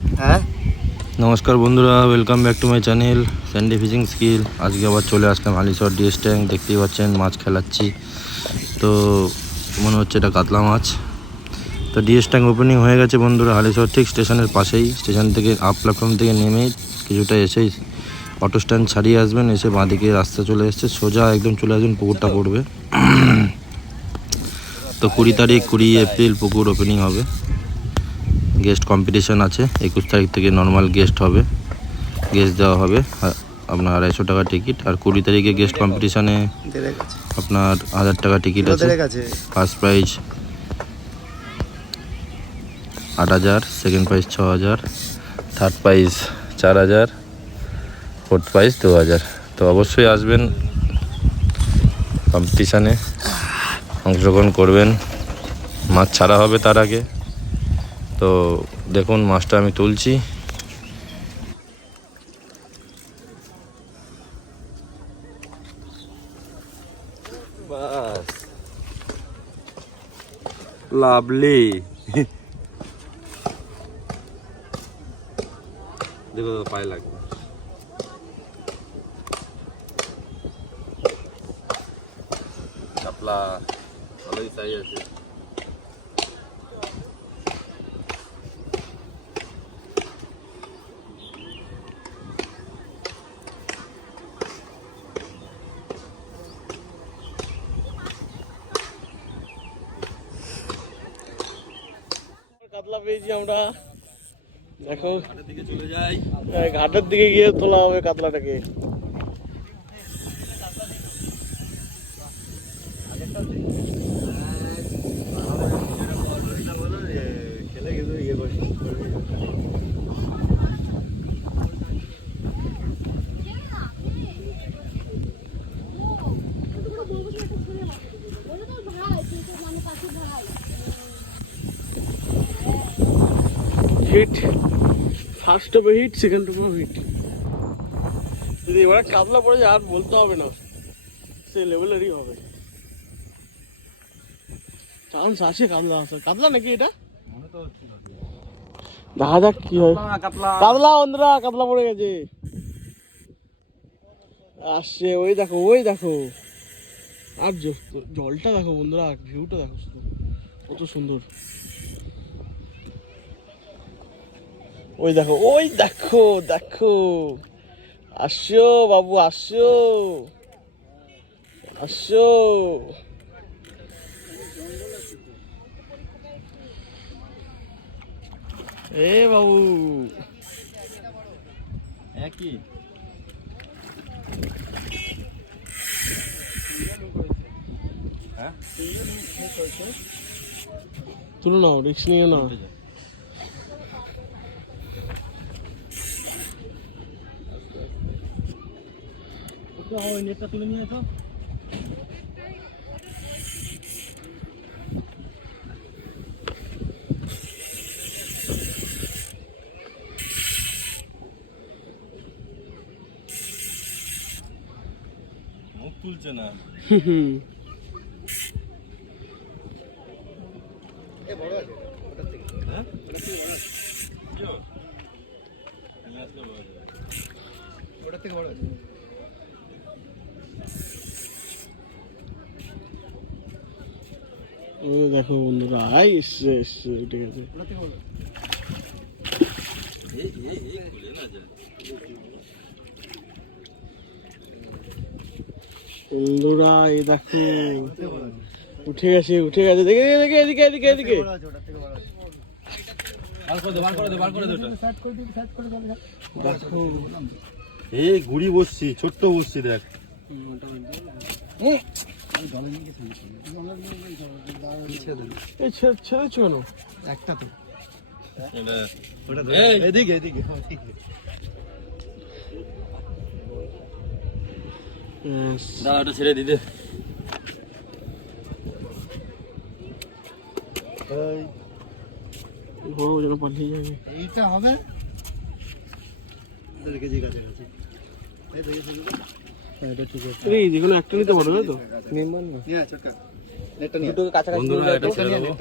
হ্যাঁ নমস্কার বন্ধুরা, welcome back to my channel Sandy fishing skill. আজকে আবার চলে আসলাম হালিশহর ডিএস ট্যাঙ্ক। দেখতেই পাচ্ছেন মাছ খেলাচ্ছি, তো মনে হচ্ছে এটা কাতলা মাছ। তো ডিএস ট্যাঙ্ক ওপেনিং হয়ে গেছে বন্ধুরা, হালিশহর ঠিক স্টেশনের পাশেই। স্টেশন থেকে আপ প্ল্যাটফর্ম থেকে নেমে কিছুটা এসেই অটো স্ট্যান্ড ছাড়িয়ে আসবেন, এসে বাঁদিকে রাস্তা চলে এসছে, সোজা একদম চলে আসবেন, পুকুরটা পড়বে। তো 20 তারিখ 20 এপ্রিল পুকুর ওপেনিং হবে। গেস্ট কম্পিটিশান আছে, 21 তারিখ থেকে নর্মাল গেস্ট হবে, গেস্ট দেওয়া হবে আপনার 250 টাকা টিকিট। আর 20 তারিখে গেস্ট কম্পিটিশানে আপনার 1000 টাকা টিকিট আছে। First prize 8000, second prize 6000, third prize 4000, fourth prize 2000। তো অবশ্যই আসবেন, কম্পিটিশানে অংশগ্রহণ করবেন। মাছ ছাড়া হবে তার আগে। তো দেখুন মাছটা আমি তুলছি। বাস, লাভলি। দেখো পায়ে লাগবে। কাতলা ভালোই সাইজ আছে। কাতলা পেয়েছি আমরা, দেখো ঘাটের দিকে চলে যাই। ঘাটের দিকে গিয়ে তোলা হবে কাতলাটাকে। হিট, ফার্স্ট হবে হিট, সেকেন্ড হবে হিট। যদি এবার কাতলা পড়ে যায় আর বলতে হবে না, সেই লেভেলেরই হবে। চান্স আছে কাতলা আসার। কাতলা নাকি এটা? দেখা যাক কি হয়। কাতলা বন্ধুরা, কাতলা পড়ে গেছে, আসছে। ওই দেখো, ওই দেখো। আর জলটা দেখো বন্ধুরা, ভিউটা দেখো শুধু, কত সুন্দর। ওই দেখো, ওই দেখো, দেখো আসছো বাবু, আসছো, আসছো। এ বাবু একই তুলো নাও, রিক্স নিয়ে না। নেটটা তুলে নিয়ে আসো। মুখ তুলছে না। ও দেখো বন্ধুরা, আই এসছে, এসছে, উঠে গেছে। বন্ধুরা এই দেখো, উঠে গেছে, উঠে গেছে। দেখে দেখে, এদিকে এদিকে এদিকে। দেখো এই গুড়ি বসছি, ছোট্ট বসছি দেখ। ছেড়েছো কেন? একটা তো এদিকে এদিকে। দাদা ওটা ছেড়ে দিতে। বড় যেন পাঠিয়ে যাবে। এইটা হবে কেজি কাছাকাছি। এটা ঠিক আছে। এই যেকোনো একটা নিতে পারো, তাই তো? নির্মাণ না, হ্যাঁ ছোটকা নেটটা নিয়ে দুটো কাছাকাছি বন্ধুরা এটা ছেড়ে দাও।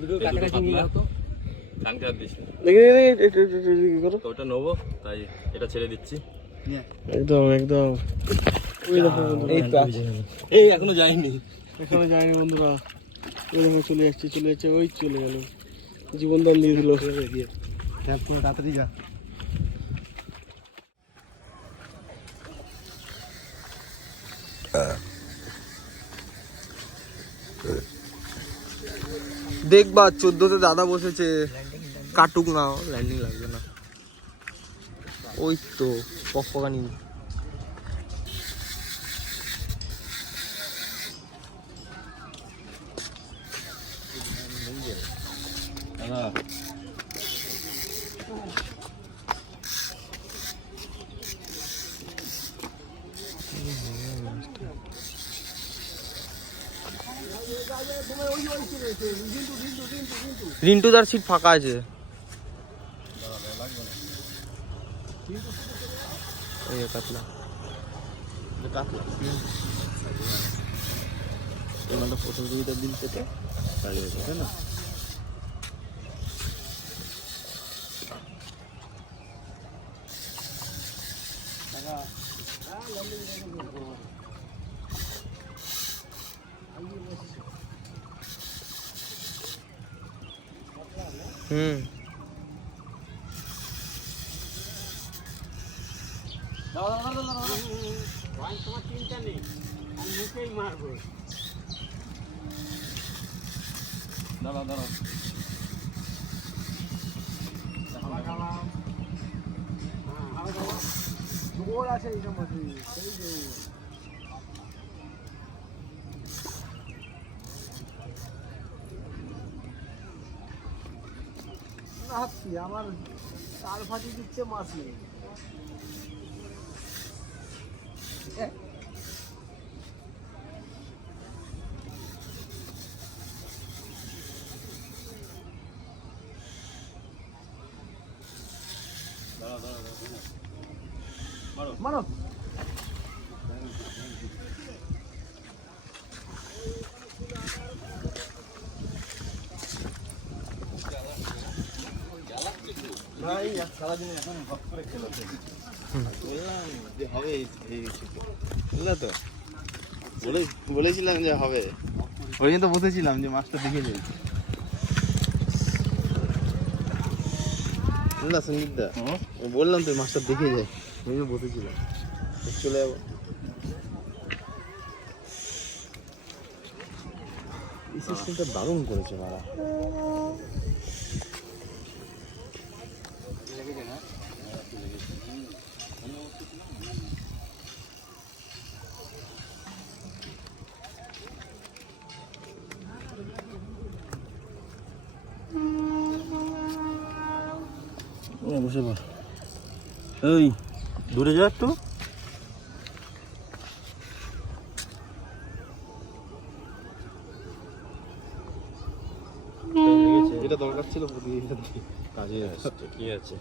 দুটো কাছাকাছি নিয়ে যাও তো। কানকে হাত দিস না। দেখি কি করো, তো ওটা নেবো, তাই এটা ছেড়ে দিচ্ছি। একদম একদম। ওই দেখো বন্ধুরা, এই এখনো যায়নি। এখানে যায়নি বন্ধুরা, ওই দেখো চলে যাচ্ছে, ওই চলে গেল, জীবনদান দিয়ে দিল। তাড়াতাড়ি যা। দেখবা 14তে দাদা বসেছে, কাটুক না, ল্যান্ডিং লাগবে না। ওই তো পকপকানি। রিন্টুদার সিট ফাঁকা আছে। এই কাতলা প্রতিযোগিতার দিন থেকে তাই না? হুম আমার তার ফাঁকি দিচ্ছে মাসি। মারো ভাই সারাদিন এখন ভক্ত করে খেলছে। বললাম যে হবে, বুঝলা তো, বলেছিলাম যে হবে, ওই জন্য তো বসেছিলাম যে মাছটা দেখে যাই। বুঝলা সঙ্গীতদা, বললাম তো মাছটা দেখে যাই, ওই জন্য বসেছিলাম, চলে যাবো। এই সিস্টেমটা দারুণ করেছে মারা। বসে পড়, এই দূরে যা একটু। এটা দরকার ছিল, কাজে আসছে, কি আছে।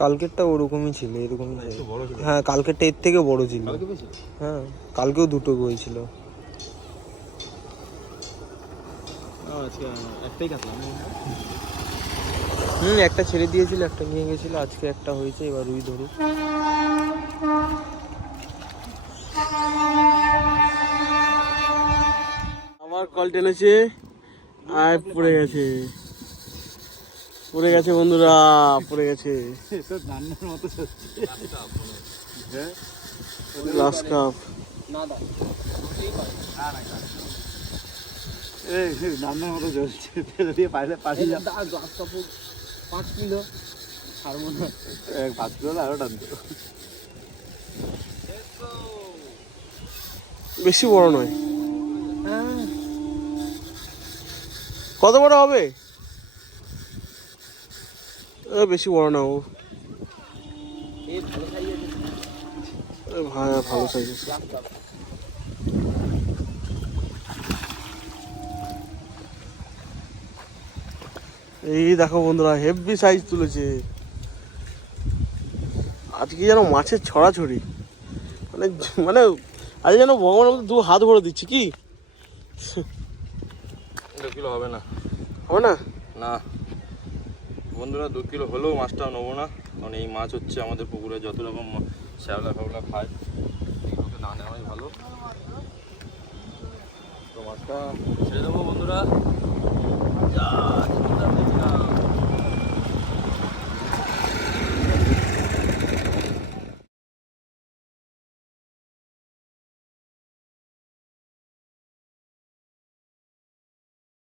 কালকেরটা ওরকমই ছিল, এরকমই ছিল। হ্যাঁ কালকেরটা এর থেকে বড় ছিল। হ্যাঁ কালকেও দুটো হয়েছিল। একটাই কাটলাম। একটা ছেড়ে দিয়েছিল, একটা নিয়ে গেছিল, আজকে একটা হয়েছে, এবার রুই ধরুক। আবার কল টেনেছে আর পড়ে গেছে বন্ধুরা, পড়ে গেছে। রান্নার মতো গ্লাস কাপ, রান্নার মতো চলছে, তেল দিয়ে পাইলে পাঠিয়ে যা। 5 কিলো আর মনে হয় 5 কিলো আরো টানতো। বেশি বড় নয়। কত বড় হবে? বেশি বড় না ও, ভালো সাইজ। এই দেখো বন্ধুরা, হেভি সাইজ তুলেছে আজকে, যেন মাছের ছড়াছড়ি, মানে মানে আজ যেন ভগবানের মধ্যে 2 হাত ভরে দিচ্ছে কি। 2 কিলো হবে না। হবে না? না বন্ধুরা, 2 কিলো হলেও মাছটা নেবো না, কারণ এই মাছ হচ্ছে আমাদের পুকুরে যত রকম শ্যাওলা ফ্যাওলা খায়, এইগুলোকে না নেওয়াই ভালো। তো মাছটা ছেড়ে দেবো বন্ধুরা।